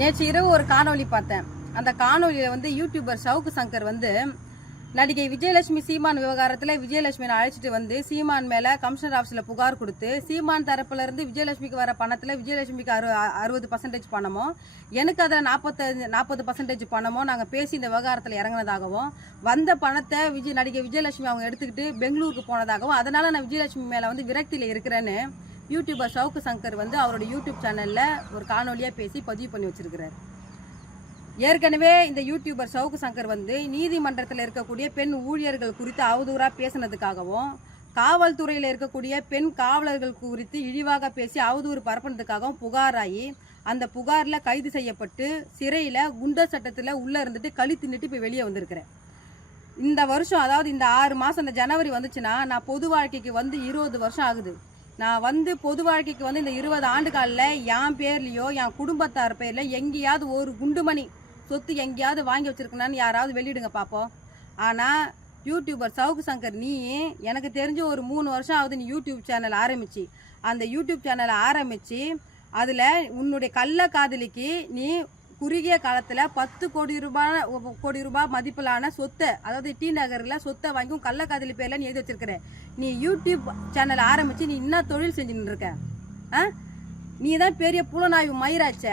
நேற்று இரவு ஒரு காணொளி பார்த்தேன். அந்த காணொலியில் வந்து யூடியூபர் ஷவுக்கு சங்கர் வந்து நடிகை விஜயலட்சுமி சீமான் விவகாரத்தில் விஜயலட்சுமியை அழைச்சிட்டு வந்து சீமான் மேலே கமிஷனர் ஆஃபீஸில் புகார் கொடுத்து சீமான் தரப்புல இருந்து விஜயலட்சுமிக்கு வர பணத்தில் விஜயலட்சுமிக்கு 60% பணமும் எனக்கு அதில் 40% பணமும் நாங்கள் பேசி இந்த விவகாரத்தில் இறங்கினதாகவும் வந்த பணத்தை நடிகை விஜயலட்சுமி அவங்க எடுத்துக்கிட்டு பெங்களூருக்கு போனதாகவும் அதனால் நான் விஜயலட்சுமி மேலே வந்து விரக்தியில் இருக்கிறேன்னு யூடியூபர் ஷவுக்கு சங்கர் வந்து அவரோட யூடியூப் சேனலில் ஒரு காணொலியாக பேசி பதிவு பண்ணி வச்சிருக்கிறார். ஏற்கனவே இந்த யூடியூபர் ஷவுக்கு சங்கர் வந்து நீதிமன்றத்தில் இருக்கக்கூடிய பெண் ஊழியர்கள் குறித்து அவதூறாக பேசினதுக்காகவும் காவல்துறையில் இருக்கக்கூடிய பெண் காவலர்கள் குறித்து இழிவாக பேசி அவதூறு பரப்புனதுக்காகவும் புகாராகி அந்த புகாரில் கைது செய்யப்பட்டு சிறையில் குண்டர் சட்டத்தில் உள்ளே இருந்துட்டு களி தின்னுட்டு இப்போ வெளியே வந்திருக்கிறேன். இந்த வருஷம் அதாவது இந்த 6 மாதம் இந்த ஜனவரி வந்துச்சுன்னா நான் பொது வாழ்க்கைக்கு வந்து 20 வருஷம் ஆகுது. நான் வந்து பொது வாழ்க்கைக்கு வந்து இந்த 20 ஆண்டு காலில் என் பேர்லையோ என் குடும்பத்தார் பேரில் எங்கேயாவது ஒரு குண்டுமணி சொத்து எங்கேயாவது வாங்கி வச்சிருக்கணும்னு யாராவது வெளியிடுங்க பார்ப்போம். ஆனால் யூடியூபர் ஷவுக்கு சங்கர் நீ எனக்கு தெரிஞ்ச ஒரு 3 வருஷம் ஆகுது நீ யூடியூப் சேனல் ஆரம்பிச்சு அந்த யூடியூப் சேனலை ஆரம்பித்து அதில் உன்னுடைய கள்ள காதலிக்கு நீ குறுகிய காலத்தில் 10 கோடி ரூபாய் மதிப்பிலான சொத்தை அதாவது டி நகரில் சொத்தை வாங்கி கள்ள காதலி பேரில் நீ எழுதி வச்சிருக்கிற. நீ யூடியூப் சேனல் ஆரம்பித்து நீ இன்னும் தொழில் செஞ்சுன்னு இருக்க. நீ தான் பெரிய புலனாய்வு மயிராச்ச.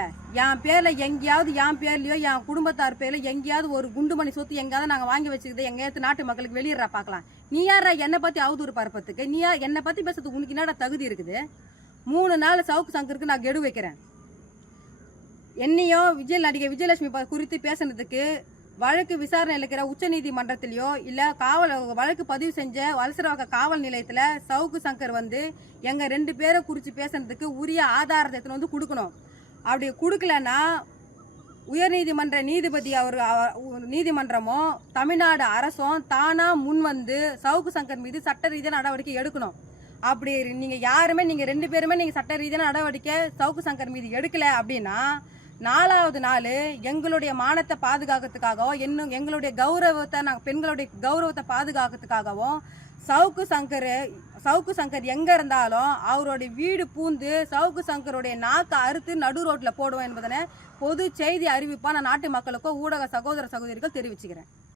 என் பேரில் எங்கேயாவது என் பேர்லையோ என் குடும்பத்தார் பேரில் எங்கேயாவது ஒரு குண்டுமணி சொத்து எங்கேயாவது நாங்கள் வாங்கி வச்சுக்கிது எங்கேயாவது நாட்டு மக்களுக்கு வெளியிடறா பார்க்கலாம். நீ யாரா என்னை பற்றி அவதூறு பரப்பத்துக்கு? நீ என்னை பற்றி பேசுறதுக்கு உனக்கு என்னடா தகுதி இருக்குது? 3 நாள் ஷவுக்கு சங்கருக்கு நான் கெடு வைக்கிறேன். என்னையும் நடிகை விஜயலட்சுமி குறித்து பேசுனதுக்கு வழக்கு விசாரணை இருக்கிற உச்ச நீதிமன்றத்திலையோ இல்லை வழக்கு பதிவு செஞ்ச வலசரவாக்க காவல் நிலையத்தில் ஷவுக்கு சங்கர் வந்து எங்கள் 2 பேரை குறித்து பேசுனதுக்கு உரிய ஆதாரத்தை வந்து கொடுக்கணும். அப்படி கொடுக்கலன்னா உயர்நீதிமன்ற நீதிபதி நீதிமன்றமோ தமிழ்நாடு அரசும் தானாக முன் வந்து ஷவுக்கு சங்கர் மீது சட்ட ரீதியான நடவடிக்கை எடுக்கணும். அப்படி நீங்கள் யாருமே நீங்கள் 2 பேருமே நீங்கள் சட்ட ரீதியான நடவடிக்கை ஷவுக்கு சங்கர் மீது எடுக்கலை அப்படின்னா 4வது நாள் எங்களுடைய மானத்தை பாதுகாக்கிறதுக்காகவும் எங்களுடைய கௌரவத்தை நாங்கள் பெண்களுடைய கௌரவத்தை பாதுகாக்கிறதுக்காகவும் ஷவுக்கு சங்கர் எங்கே இருந்தாலும் அவருடைய வீடு பூந்து ஷவுக்கு சங்கருடைய நாக்கை அறுத்து நடு ரோட்டில் போடுவோம் என்பதனை பொது செய்தி அறிவிப்பாக நான் நாட்டு மக்களுக்கோ ஊடக சகோதர சகோதரிகள் தெரிவிச்சுக்கிறேன்.